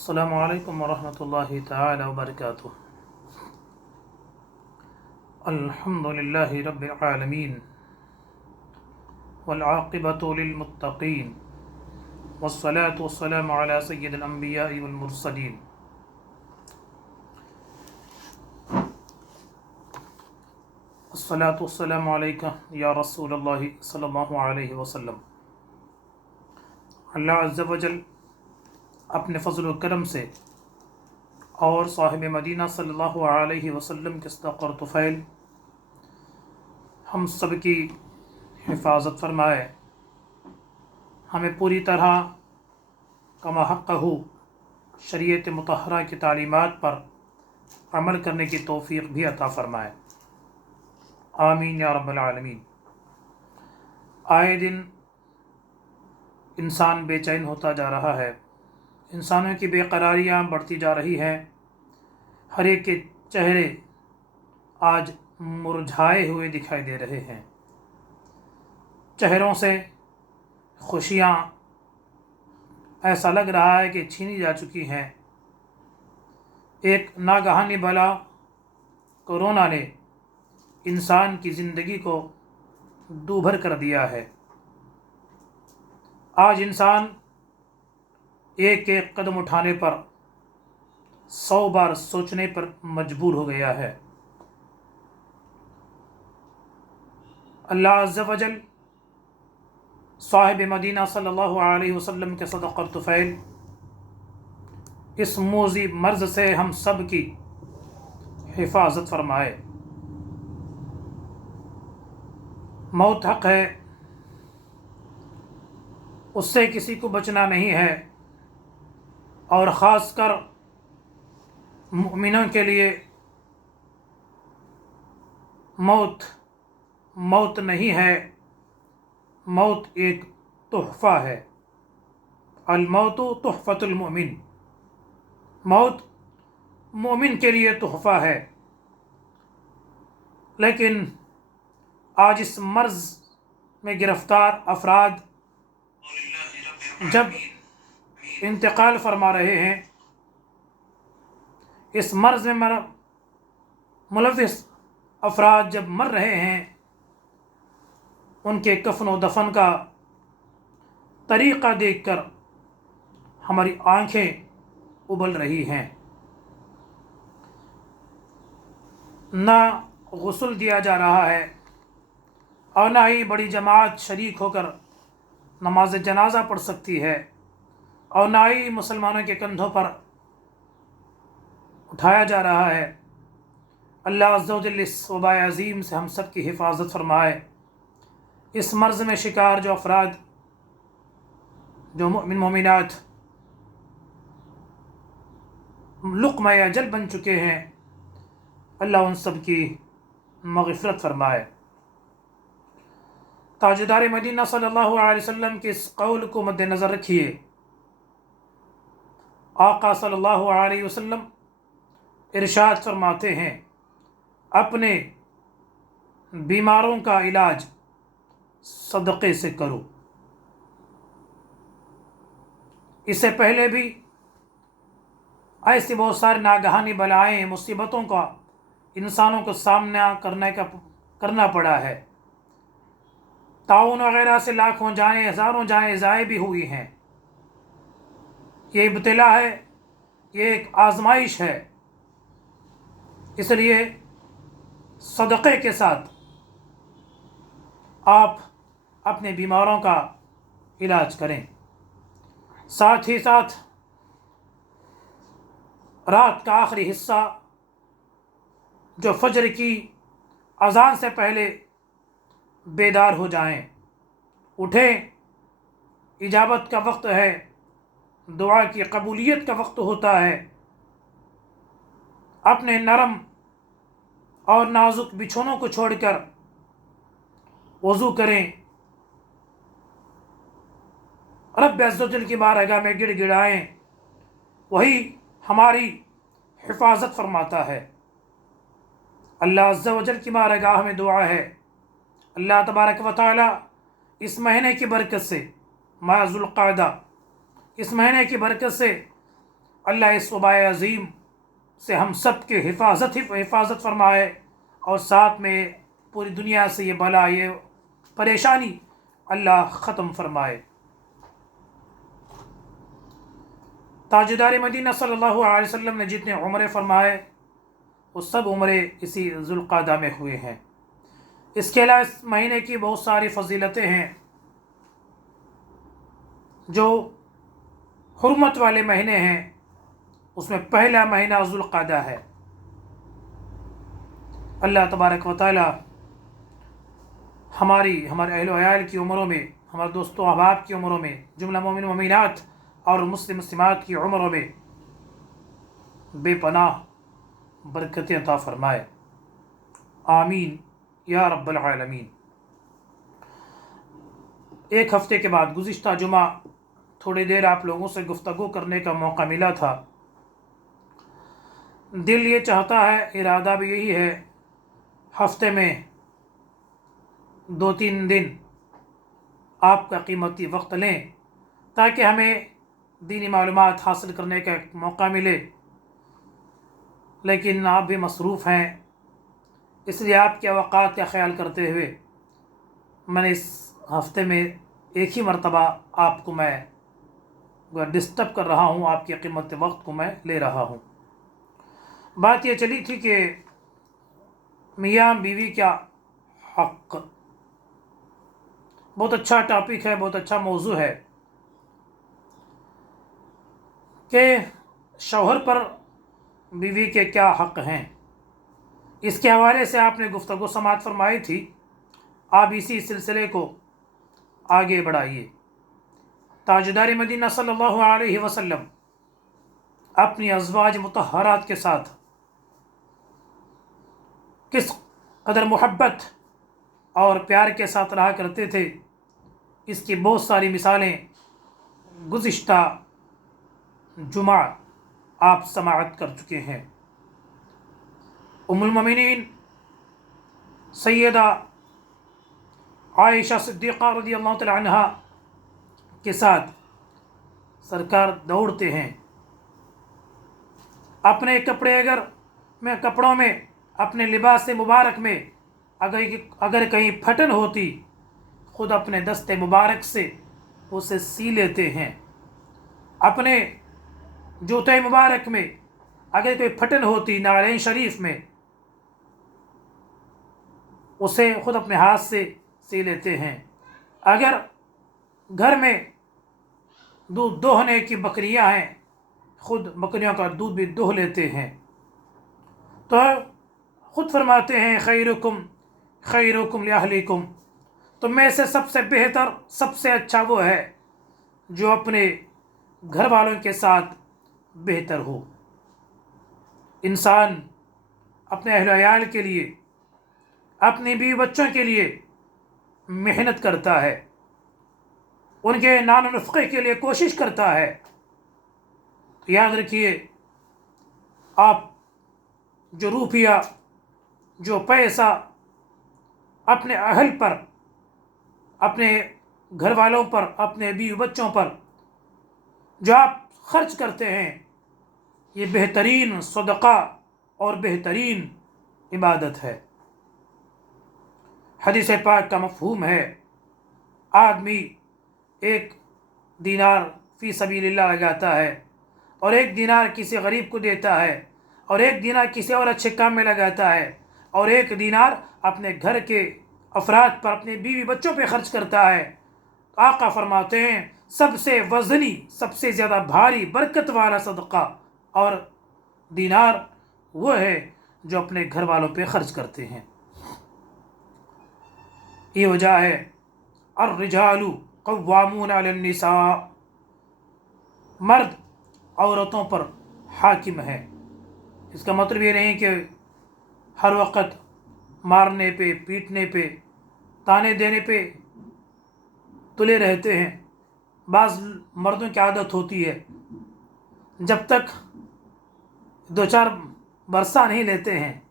السلام علیکم ورحمۃ اللہ تعالی وبرکاتہ۔ الحمد للہ رب العالمین والعاقبۃ للمتقین والصلاة والسلام علی سید الانبیاء والمرسلین۔ الصلاة والسلام علیکہ یا رسول اللہ صلی اللہ علیہ وسلم۔ اللہ عز و جل اپنے فضل و کرم سے اور صاحب مدینہ صلی اللہ علیہ وسلم کے صدق اور طفیل ہم سب کی حفاظت فرمائے، ہمیں پوری طرح کما حقہ شریعت مطہرہ کی تعلیمات پر عمل کرنے کی توفیق بھی عطا فرمائے، آمین یا رب العالمین۔ آئے دن انسان بے چین ہوتا جا رہا ہے، انسانوں کی بے قراریاں بڑھتی جا رہی ہیں، ہر ایک کے چہرے آج مرجھائے ہوئے دکھائی دے رہے ہیں، چہروں سے خوشیاں ایسا لگ رہا ہے کہ چھینی جا چکی ہیں۔ ایک ناگہانی بلا کورونا نے انسان کی زندگی کو دوبھر کر دیا ہے۔ آج انسان ایک ایک قدم اٹھانے پر 100 بار سوچنے پر مجبور ہو گیا ہے۔ اللہ عز و جل صاحب مدینہ صلی اللہ علیہ وسلم کے صدق اور طفیل اس موذی مرض سے ہم سب کی حفاظت فرمائے۔ موت حق ہے، اس سے کسی کو بچنا نہیں ہے، اور خاص کر مومنوں کے لیے موت نہیں ہے، موت ایک تحفہ ہے۔ الموت تحفۃ المؤمن، موت مومن کے لیے تحفہ ہے۔ لیکن آج اس مرض میں گرفتار افراد جب انتقال فرما رہے ہیں، اس مرض میں ملوث افراد جب مر رہے ہیں، ان کے کفن و دفن کا طریقہ دیکھ کر ہماری آنکھیں ابل رہی ہیں۔ نہ غسل دیا جا رہا ہے، اور نہ ہی بڑی جماعت شریک ہو کر نماز جنازہ پڑھ سکتی ہے، اور نہ ہی مسلمانوں کے کندھوں پر اٹھایا جا رہا ہے۔ اللہ عز و جل اس وباء عظیم سے ہم سب کی حفاظت فرمائے۔ اس مرض میں شکار جو افراد، جو مؤمن مومنات لقمہ اجل بن چکے ہیں، اللہ ان سب کی مغفرت فرمائے۔ تاجدار مدینہ صلی اللہ علیہ وسلم کے اس قول کو مد نظر رکھیے۔ آقا صلی اللہ علیہ وسلم ارشاد فرماتے ہیں، اپنے بیماروں کا علاج صدقے سے کرو۔ اس سے پہلے بھی ایسی بہت ساری ناگہانی بلائیں، مصیبتوں کا انسانوں کو سامنا کرنا پڑا ہے۔ طاعون وغیرہ سے لاکھوں جانیں، ہزاروں جانیں ضائع بھی ہوئی ہیں۔ یہ ابتلا ہے، یہ ایک آزمائش ہے، اس لیے صدقے کے ساتھ آپ اپنے بیماروں کا علاج کریں۔ ساتھ ہی ساتھ رات کا آخری حصہ جو فجر کی اذان سے پہلے بیدار ہو جائیں، اٹھیں، اجابت کا وقت ہے، دعا کی قبولیت کا وقت ہوتا ہے۔ اپنے نرم اور نازک بچھونوں کو چھوڑ کر وضو کریں، رب عز و جل کی بارگاہ میں گڑ گڑائیں، وہی ہماری حفاظت فرماتا ہے۔ اللہ عز و جل کی بارگاہ میں دعا ہے، اللہ تبارک و تعالی اس مہینے کی برکت سے، ماہ ذوالقعدہ، اس مہینے کی برکت سے अल्लाह इस वबाए अज़ीम से हम सब के हिफाजत फरमाए और साथ में पूरी दुनिया से ये बला, ये परेशानी अल्लाह ख़त्म फरमाए। ताजदार मदीना सल्लल्लाहु अलैहि वसल्लम ने जितने उम्रे फरमाए वो सब उम्रे इसी ज़ुल्क़ादा में हुए हैं। इसके अलावा इस महीने की बहुत सारी फजीलतें हैं। जो हुर्मत वाले महीने हैं उसमें पहला महीना ज़ुल्क़ादा है। अल्लाह तबारक व तआला हमारे अहल वयाल की उम्रों में, हमारे दोस्तों अहबाब की उम्रों में, जुमला मोमिन मोमिनात और मुस्लिम मुस्लिमात की उम्रों में बेपनाह बरकतें अता फ़रमाए। आमीन या रब्बल आलमीन। एक हफ़्ते के बाद गुज़िश्ता जुमा थोड़ी देर आप लोगों से गुफ्तगू करने का मौका मिला था। दिल ये चाहता है, इरादा भी यही है, हफ्ते में 2-3 दिन आपका कीमती वक्त लें ताकि हमें दीनी मालूमात हासिल करने का मौका मिले। लेकिन आप भी मसरूफ़ हैं, इसलिए आपके अवकात का ख्याल करते हुए मैंने इस हफ़्ते में एक ही मरतबा आपको मैं डिस्टर्ब कर रहा हूँ, आपके कीमती वक्त को मैं ले रहा हूँ। बात ये चली थी कि मियाँ बीवी का हक़, बहुत अच्छा टॉपिक है, बहुत अच्छा मौजू है कि शौहर पर बीवी के क्या हक़ हैं। इसके हवाले से आपने गुफ्तगू समाअत फरमाई थी। आप इसी सिलसिले को आगे बढ़ाइए। ताजदार मदीना सल्लल्लाहु अलैहि वसल्लम अपनी अज़वाज मुतहरात के साथ किस कदर मोहब्बत और प्यार के साथ रहा करते थे, इसकी बहुत सारी मिसालें गुज़िश्ता जुमा आप समाअत कर चुके हैं। उम्मुल मोमिनीन सैयदा आयशा सिद्दीक़ा रज़ियल्लाहु तआला अन्हा के साथ सरकार दौड़ते हैं। अपने कपड़ों में, अपने लिबास मुबारक में अगर कहीं फटन होती, ख़ुद अपने दस्ते मुबारक से उसे सी लेते हैं। अपने जूते मुबारक में अगर कोई फटन होती नालैन शरीफ में, उसे ख़ुद अपने हाथ से सी लेते हैं। अगर घर में दूध दोहने की बकरियां हैं, ख़ुद बकरियों का दूध भी दोह लेते हैं। तो ख़ुद फरमाते हैं खैरुकुम लिअहलिकुम, तो में से सबसे बेहतर, सबसे अच्छा वो है जो अपने घर वालों के साथ बेहतर हो। इंसान अपने अहल अयाल के लिए, अपने बीवी बच्चों के लिए मेहनत करता है, उनके नान नफ़क़े के लिए कोशिश करता है। तो याद रखिए, आप जो रुपया, जो पैसा अपने अहल पर, अपने घर वालों पर, अपने बीवी बच्चों पर जो आप खर्च करते हैं, ये बेहतरीन सदक़ा और बेहतरीन इबादत है। हदीस पाक का मफ़हूम है, आदमी 1 दीनार फ़ी सबीलिल्लाह लगाता है और 1 दीनार किसी गरीब को देता है और 1 दीनार किसी और अच्छे काम में लगाता है और 1 दीनार अपने घर के अफराद पर, अपने बीवी बच्चों पे खर्च करता है। तो आका फरमाते हैं सबसे वज़नी, सबसे ज़्यादा भारी बरकत वाला सदक़ा और दीनार वो है जो अपने घर वालों पे खर्च करते हैं। ये वजह है अर्रिजालु क़व्वामून अलन्निसा, मर्द औरतों पर हाकिम है। इसका मतलब ये नहीं कि हर वक़्त मारने पे, पीटने पे, ताने देने पे तुले रहते हैं। बाज़ मर्दों की आदत होती है, जब तक 2-4 बरसा नहीं लेते हैं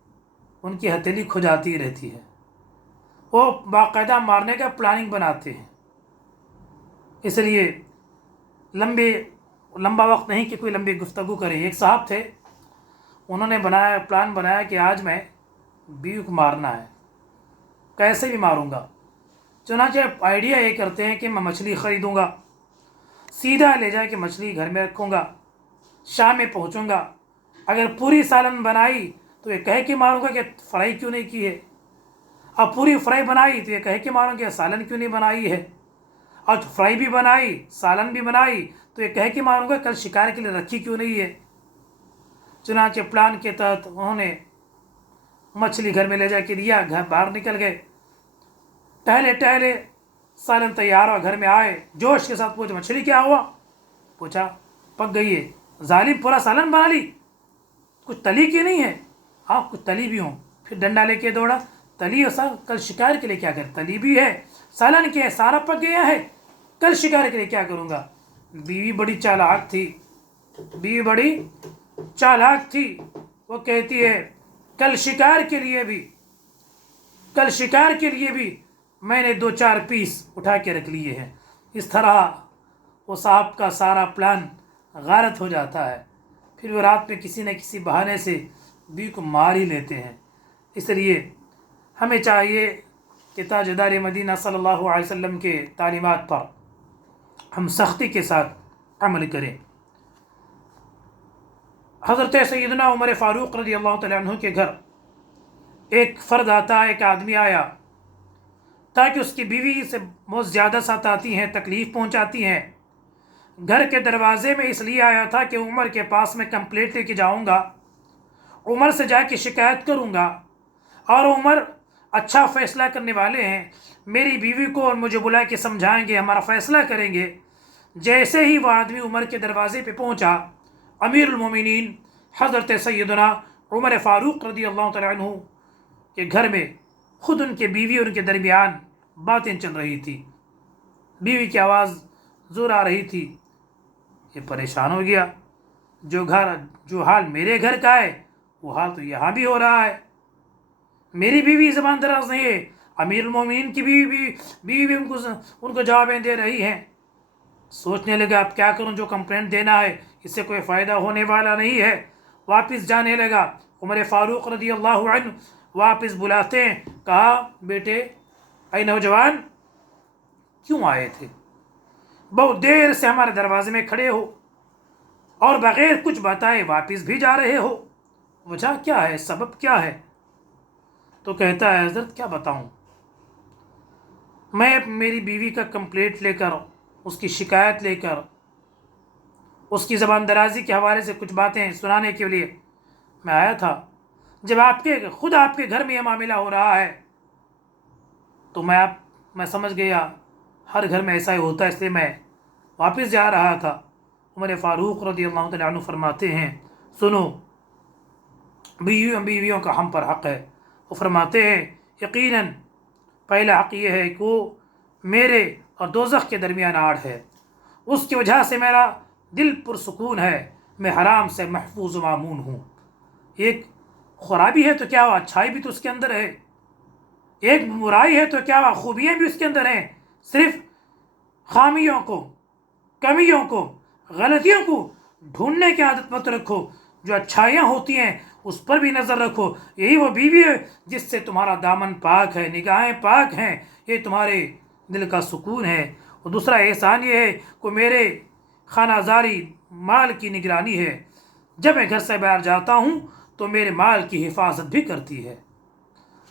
उनकी हथेली खुजाती रहती है। वो बाकायदा मारने का प्लानिंग बनाते हैं। इसलिए लंबे लंबा वक्त नहीं कि कोई लंबी गुफ्तगू करे। एक साहब थे, उन्होंने प्लान बनाया कि आज मैं बीवी को मारना है, कैसे भी मारूंगा। चुनांचे आइडिया ये करते हैं कि मैं मछली ख़रीदूँगा, सीधा ले जाके मछली घर में रखूँगा, शाम में पहुँचूँगा, अगर पूरी सालन बनाई तो ये कह के मारूँगा कि फ्राई क्यों नहीं की है, अब पूरी फ्राई बनाई तो ये कह के मारूँगा सालन क्यों नहीं बनाई है, और फ्राई भी बनाई सालन भी बनाई तो ये कह के मारूँगा कल शिकार के लिए रखी क्यों नहीं है। चुनांचे प्लान के तहत उन्होंने मछली घर में ले जाके दिया, घर बाहर निकल गए, टहले टहले सालन तैयार हुआ, घर में आए, जोश के साथ पूछा मछली क्या हुआ, पूछा पक गई है। जालिम पूरा सालन बना ली, कुछ तली की नहीं है, हाँ कुछ तली भी हूँ। फिर डंडा लेके दौड़ा, तली हो सर, कल शिकार के लिए क्या कर, तली भी है सालन के है, सारा पक गया है, कल शिकार के लिए क्या करूँगा। बीवी बड़ी चालाक थी, बीवी बड़ी चालाक थी, वो कहती है कल शिकार के लिए भी मैंने 2-4 पीस उठा के रख लिए हैं। इस तरह वो साहब का सारा प्लान गारत हो जाता है। फिर वो रात में किसी न किसी बहाने से बीवी को मार ही लेते हैं। इसलिए हमें चाहिए कि ताजदार मदीना सल्लल्लाहु अलैहि वसल्लम के तालीमात पर हम सख्ती के साथ अमल करें। हज़रत सैयदना उमर फ़ारूक रज़ियल्लाहु तआला अन्हु के घर एक फ़र्द आता है, एक आदमी आया, ताकि उसकी बीवी से बहुत ज़्यादा सताती हैं, तकलीफ़ पहुंचाती हैं। घर के दरवाज़े में इसलिए आया था कि उमर के पास मैं कंप्लेंट लेके जाऊंगा, उमर से जाके शिकायत करूंगा, और उमर अच्छा फ़ैसला करने वाले हैं, मेरी बीवी को और मुझे बुला के समझाएंगे, हमारा फ़ैसला करेंगे। जैसे ही वह आदमी उमर के दरवाज़े पे पहुंचा, अमीरुल मोमिनीन हज़रत सैयदना उमर फ़ारूक रज़ियल्लाहु तआला अन्हु के घर में खुद उनके बीवी और उनके दरमियान बातें चल रही थी। बीवी की आवाज़ ज़ोर आ रही थी। ये परेशान हो गया, जो हाल मेरे घर का है वो हाल तो यहाँ भी हो रहा है। मेरी बीवी ज़बान दराज नहीं है, अमीरुल मोमिनीन की बीवी भी उनको जवाबें दे रही हैं। सोचने लगा अब क्या करूं, जो कंप्लेंट देना है इससे कोई फ़ायदा होने वाला नहीं है। वापस जाने लगा। उमर फ़ारूक रज़ियल्लाहु अन्हु वापस बुलाते हैं, कहा बेटे ऐ नौजवान क्यों आए थे, बहुत देर से हमारे दरवाजे में खड़े हो और बग़ैर कुछ बताए वापस भी जा रहे हो, वजह क्या है, सबब क्या है। तो कहता है हज़रत क्या बताऊं, मैं मेरी बीवी का कंप्लेंट लेकर, उसकी शिकायत लेकर, उसकी ज़बान दराजी के हवाले से कुछ बातें सुनाने के लिए मैं आया था। जब खुद आपके घर में यह मामला हो रहा है तो मैं समझ गया हर घर में ऐसा ही होता है, इसलिए मैं वापस जा रहा था। उमर फ़ारूक रज़ियल्लाहु तआला अन्हु फरमाते हैं सुनो, बीवियों का हम पर हक़ है। वो फरमाते हैं यकीनन पहला हक़ ये है कि वो मेरे और दोज़ख के दरमियान आड़ है, उसकी वजह से मेरा दिल पुरसुकून है, मैं हराम से महफूज मामून हूँ। एक ख़राबी है तो क्या हुआ, अच्छाई भी तो उसके अंदर है, एक बुराई है तो क्या हुआ, खूबियाँ भी उसके अंदर हैं। सिर्फ खामियों को, कमियों को, गलतियों को ढूंढने की आदत मत रखो, जो अच्छाइयाँ होती हैं उस पर भी नज़र रखो। यही वो बीवी है जिससे तुम्हारा दामन पाक है, निगाहें पाक हैं, ये तुम्हारे दिल का सुकून है। और दूसरा एहसान ये है कि मेरे खानाजारी माल की निगरानी है, जब मैं घर से बाहर जाता हूँ तो मेरे माल की हिफाजत भी करती है।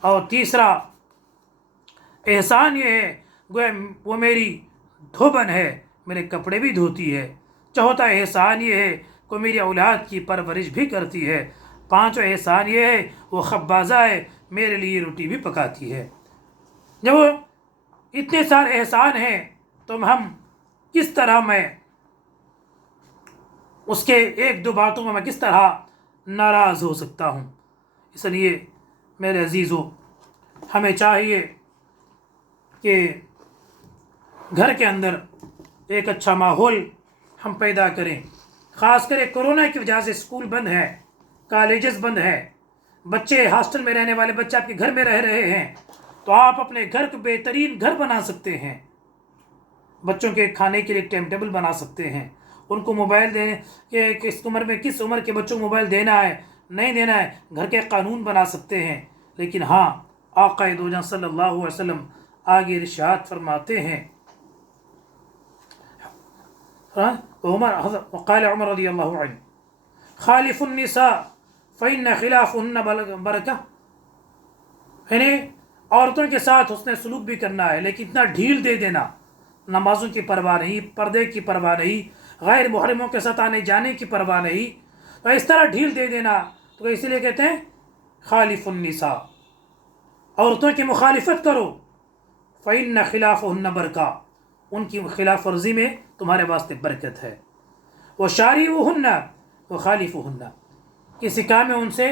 और तीसरा एहसान ये है वो मेरी धोबन है, मेरे कपड़े भी धोती है। चौथा एहसान ये है कि मेरी औलाद की परवरिश भी करती है। पांचवा एहसान ये है वो खब्बाज़ा है, मेरे लिए रोटी भी पकाती है। जब इतने सारे एहसान हैं तो हम किस तरह मैं उसके एक दो बातों में मैं किस तरह नाराज़ हो सकता हूँ। इसलिए मेरे अजीज़ों, हमें चाहिए कि घर के अंदर एक अच्छा माहौल हम पैदा करें। ख़ास कर कोरोना की वजह से स्कूल बंद है, कॉलेजेस बंद है, बच्चे हॉस्टल में रहने वाले बच्चे आपके घर में रह रहे हैं, तो आप अपने घर को बेहतरीन घर बना सकते हैं। बच्चों के खाने के लिए टाइम टेबल बना सकते हैं, ان کو موبائل دینے کہ کس عمر کے بچوں کو موبائل دینا ہے نہیں دینا ہے، گھر کے قانون بنا سکتے ہیں، لیکن ہاں آقا دو جہاں صلی اللہ علیہ وسلم آگے ارشاد فرماتے ہیں، وقال عمر رضی اللہ عنہ خالف النساء فإن خلافهن برکہ، یعنی عورتوں کے ساتھ حسن سلوک بھی کرنا ہے، لیکن اتنا ڈھیل دے دینا، نمازوں کی پرواہ نہیں، پردے کی پرواہ نہیں، غیر محرموں کے ساتھ آنے جانے کی پرواہ نہیں، تو اس طرح ڈھیل دے دینا تو اسی لیے کہتے ہیں خالف النساء، عورتوں کی مخالفت کرو، فإن خلافهن برکہ، ان کی خلاف ورزی میں تمہارے واسطے برکت ہے، وشاریوهن وخالفوهن، کسی کام میں ان سے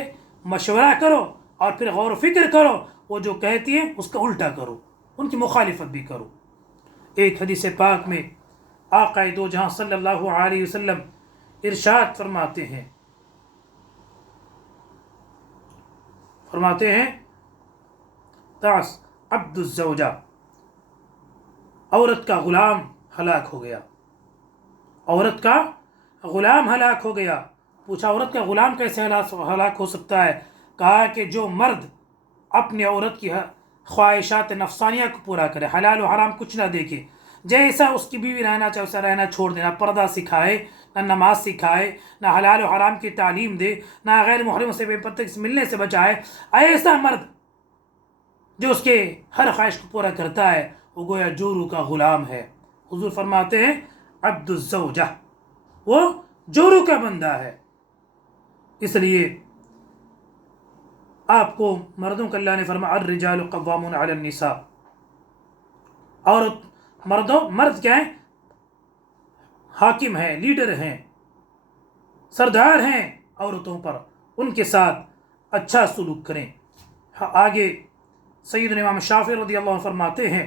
مشورہ کرو اور پھر غور و فکر کرو، وہ جو کہتی ہیں اس کا الٹا کرو، ان کی مخالفت بھی کرو۔ ایک حدیث پاک میں آقا دو جہاں صلی اللہ علیہ وسلم ارشاد فرماتے ہیں تعس عبد الزوجہ، عورت کا غلام ہلاک ہو گیا، عورت کا غلام ہلاک ہو گیا۔ پوچھا عورت کا غلام کیسے ہلاک ہو سکتا ہے؟ کہا کہ جو مرد اپنی عورت کی خواہشات نفسانیہ کو پورا کرے، حلال و حرام کچھ نہ دیکھے، جیسا اس کی بیوی رہنا چاہے اسے رہنا چھوڑ دینا، پردہ سکھائے، نہ نماز سکھائے، نہ حلال و حرام کی تعلیم دے، نہ غیر محرم سے بے پردہ سے ملنے سے بچائے، ایسا مرد جو اس کے ہر خواہش کو پورا کرتا ہے وہ گویا جورو کا غلام ہے۔ حضور فرماتے ہیں عبد الزوجہ، وہ جورو کا بندہ ہے۔ اس لیے آپ کو مردوں کا اللہ نے فرمایا الرجال قوامون علی النساء، اور مرد کیا ہیں؟ حاکم ہیں، لیڈر ہیں، سردار ہیں عورتوں پر، ان کے ساتھ اچھا سلوک کریں۔ آگے سیدنا امام شافعی رضی اللہ عنہ فرماتے ہیں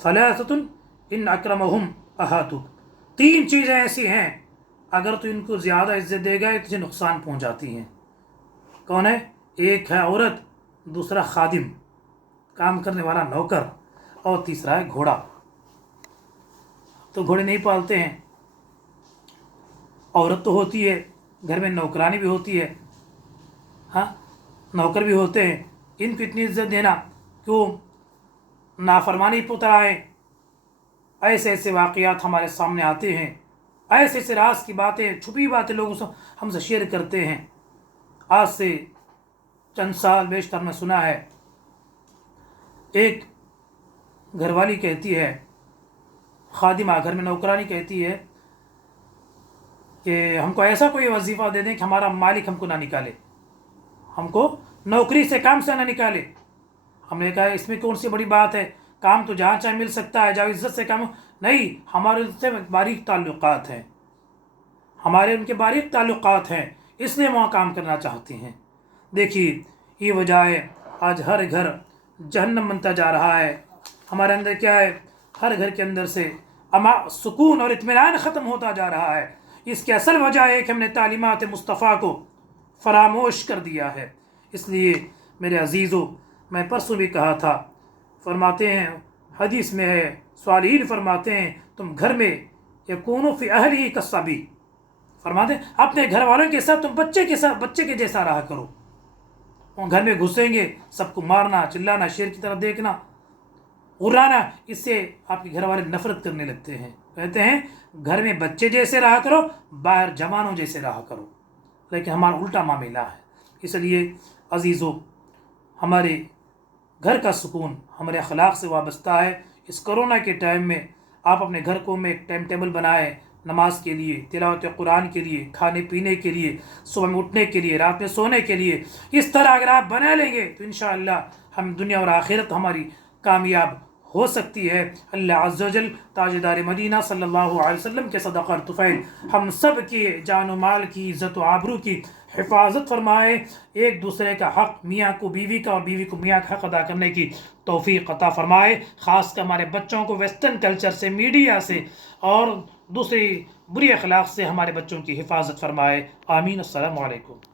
ثلاثۃ ان اکرمہم احاطوک، تین چیزیں ایسی ہیں اگر تو ان کو زیادہ عزت دے گا تجھے نقصان پہنچاتی ہیں۔ کون ہے؟ ایک ہے عورت، دوسرا خادم، کام کرنے والا نوکر، اور تیسرا ہے گھوڑا۔ تو گھوڑے نہیں پالتے ہیں، عورت تو ہوتی ہے، گھر میں نوکرانی بھی ہوتی ہے، ہاں نوکر بھی ہوتے ہیں، ان کو اتنی عزت دینا کیوں نافرمانی پر اتر آئے۔ ایسے ایسے واقعات ہمارے سامنے آتے ہیں، ایسے ایسے راز کی باتیں، چھپی باتیں لوگوں سے ہم سے شیئر کرتے ہیں۔ آج سے چند سال بیشتر میں سنا ہے، ایک گھر والی کہتی ہے، خادمہ گھر میں نوکرانی کہتی ہے کہ ہم کو ایسا کوئی وظیفہ دے دیں کہ ہمارا مالک ہم کو نہ نکالے، ہم کو نوکری سے کام سے نہ نکالے۔ ہم نے کہا اس میں کون سی بڑی بات ہے، کام تو جہاں چاہے مل سکتا ہے، جہاں عزت سے کام نہیں، ہمارے ان سے باریک تعلقات ہیں، ہمارے ان کے باریک تعلقات ہیں، اس لیے وہاں کام کرنا چاہتے ہیں۔ دیکھیے یہ وجہ ہے آج ہر گھر جہنم بنتا جا رہا ہے۔ ہمارے اندر کیا ہے؟ ہر گھر کے اندر سے سکون اور اطمینان ختم ہوتا جا رہا ہے۔ اس کی اصل وجہ ہے کہ ہم نے تعلیمات مصطفیٰ کو فراموش کر دیا ہے۔ اس لیے میرے عزیزو، میں پرسوں بھی کہا تھا، فرماتے ہیں حدیث میں ہے، صالحین فرماتے ہیں تم گھر میں یکونوا فی اہلہ کالصبی، فرماتے ہیں اپنے گھر والوں کے ساتھ تم بچے کے جیسا رہا کرو۔ گھر میں گھسیں گے سب کو مارنا، چلانا، شیر کی طرح دیکھنا، غرانا، اس سے آپ کے گھر والے نفرت کرنے لگتے ہیں۔ کہتے ہیں گھر میں بچے جیسے رہا کرو، باہر جوانوں جیسے رہا کرو، لیکن ہمارا الٹا معاملہ ہے۔ اس لیے عزیزو، ہمارے گھر کا سکون ہمارے اخلاق سے وابستہ ہے۔ اس کرونا کے ٹائم میں آپ اپنے گھر کو میں ایک ٹائم ٹیبل بنائیں، نماز کے لیے، تلاوت قرآن کے لیے، کھانے پینے کے لیے، صبح میں اٹھنے کے لیے، رات میں سونے کے لیے۔ اس طرح اگر آپ بنا لیں گے تو انشاءاللہ ہم دنیا اور آخرت ہماری کامیاب ہو سکتی ہے۔ اللہ عز و جل تاجدار مدینہ صلی اللہ علیہ وسلم کے صدقہ اور طفیل ہم سب کی جان و مال کی، عزت و آبرو کی حفاظت فرمائے، ایک دوسرے کا حق، میاں کو بیوی کا اور بیوی کو میاں کا حق ادا کرنے کی توفیق عطا فرمائے۔ خاص کر ہمارے بچوں کو ویسٹرن کلچر سے، میڈیا سے اور دوسری بری اخلاق سے ہمارے بچوں کی حفاظت فرمائے۔ آمین۔ السلام علیکم۔